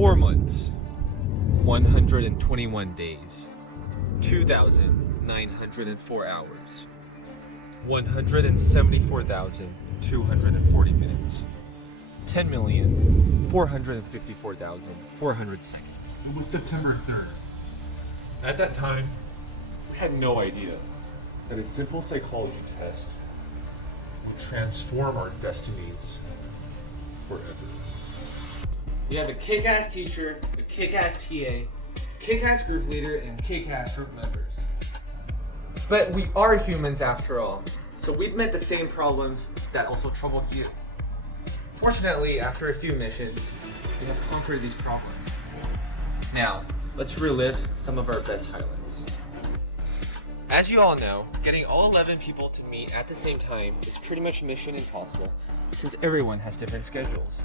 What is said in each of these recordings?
4 months, 121 days, 2,904 hours, 174,240 minutes, 10,454,400 seconds. It was September 3rd. At that time, we had no idea that a simple psychology test would transform our destinies forever. We have a kick-ass teacher, a kick-ass TA, kick-ass group leader, and kick-ass group members. But we are humans after all, so we've met the same problems that also troubled you. Fortunately, after a few missions, we have conquered these problems. Now, let's relive some of our best highlights. As you all know, getting all 11 people to meet at the same time is pretty much mission impossible, since everyone has different schedules.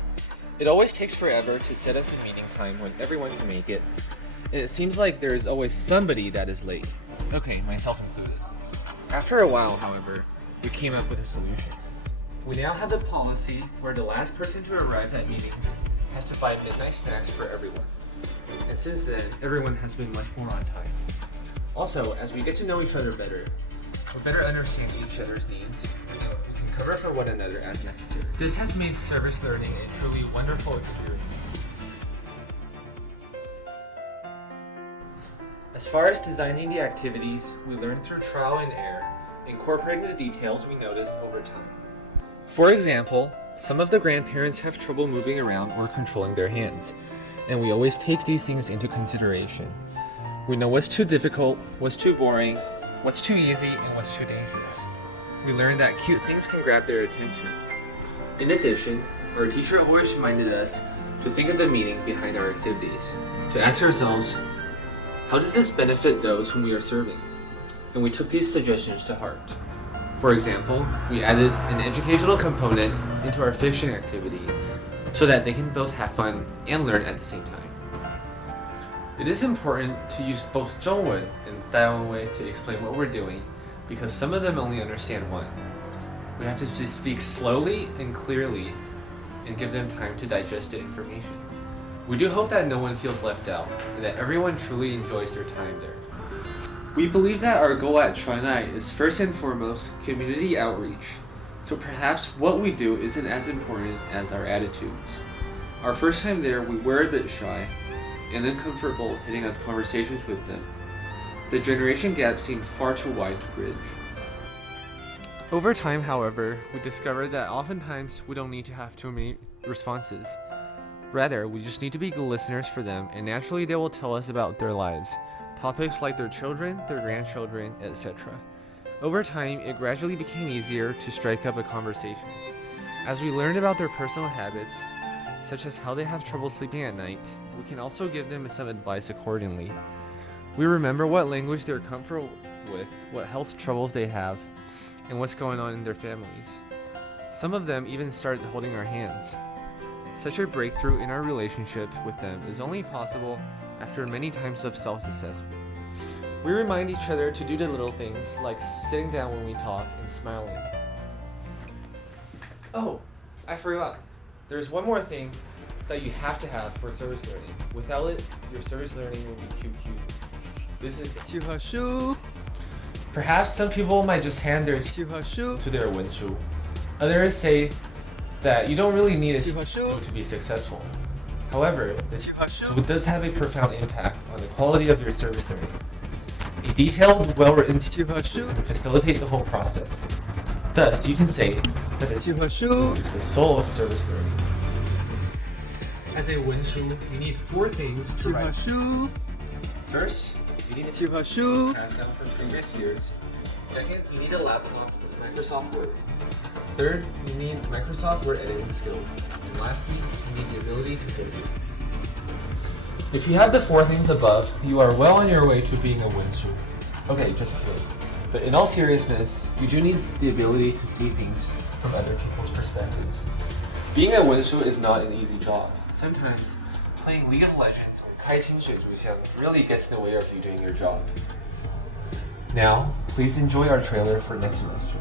It always takes forever to set up a meeting time when everyone can make it, and it seems like there is always somebody that is late. Okay, myself included. After a while, however, we came up with a solution. We now have a policy where the last person to arrive at meetings has to buy midnight snacks for everyone. And since then, everyone has been much more on time. Also, as we get to know each other better, we better understand each other's needs, and we can cover for one another as necessary. This has made service learning a truly wonderful experience. As far as designing the activities, we learned through trial and error, incorporating the details we noticed over time. For example, some of the grandparents have trouble moving around or controlling their hands, and we always take these things into consideration. We know what's too difficult, what's too boring, what's too easy, and what's too dangerous. We learned that cute things can grab their attention. In addition, our teacher always reminded us to think of the meaning behind our activities, to ask ourselves, how does this benefit those whom we are serving? And we took these suggestions to heart. For example, we added an educational component into our fiction activity so that they can both have fun and learn at the same time. It is important to use both Zhongwen and Taiwanwei to explain what we're doing because some of them only understand one. We have to speak slowly and clearly and give them time to digest the information. We do hope that no one feels left out and that everyone truly enjoys their time there. We believe that our goal at Trinai is first and foremost community outreach, so perhaps what we do isn't as important as our attitudes. Our first time there, we were a bit shy and uncomfortable hitting up conversations with them. The generation gap seemed far too wide to bridge. Over time, however, we discovered that oftentimes we don't need to have too many responses. Rather, we just need to be good listeners for them, and naturally they will tell us about their lives, topics like their children, their grandchildren, etc. Over time, it gradually became easier to strike up a conversation. As we learned about their personal habits, such as how they have trouble sleeping at night, we can also give them some advice accordingly. We remember what language they're comfortable with, what health troubles they have, and what's going on in their families. Some of them even started holding our hands. Such a breakthrough in our relationship with them is only possible after many times of self-assessment. We remind each other to do the little things, like sitting down when we talk and smiling. Oh, I forgot. There's one more thing that you have to have for service learning. Without it, your service learning will be QQ. This is Perhaps some people might just hand their to their wenshu. Others say that you don't really need a to be successful. However, this does have a profound impact on the quality of your service learning. A detailed, well-written can facilitate the whole process. Thus, you can say that the is the soul of service learning. As a wenshu, you need 4 things to write. First, you need a passed down from previous years. Second, you need a laptop with Microsoft Word. Third, you need Microsoft Word editing skills. And lastly, you need the ability to Photoshop. If you have the 4 things above, you are well on your way to being a wenshu. Okay, just kidding. But in all seriousness, you do need the ability to see things from other people's perspectives. Being a wenshu is not an easy job. Sometimes, playing League of Legends or 开心水族箱 really gets in the way of you doing your job. Now, please enjoy our trailer for next semester.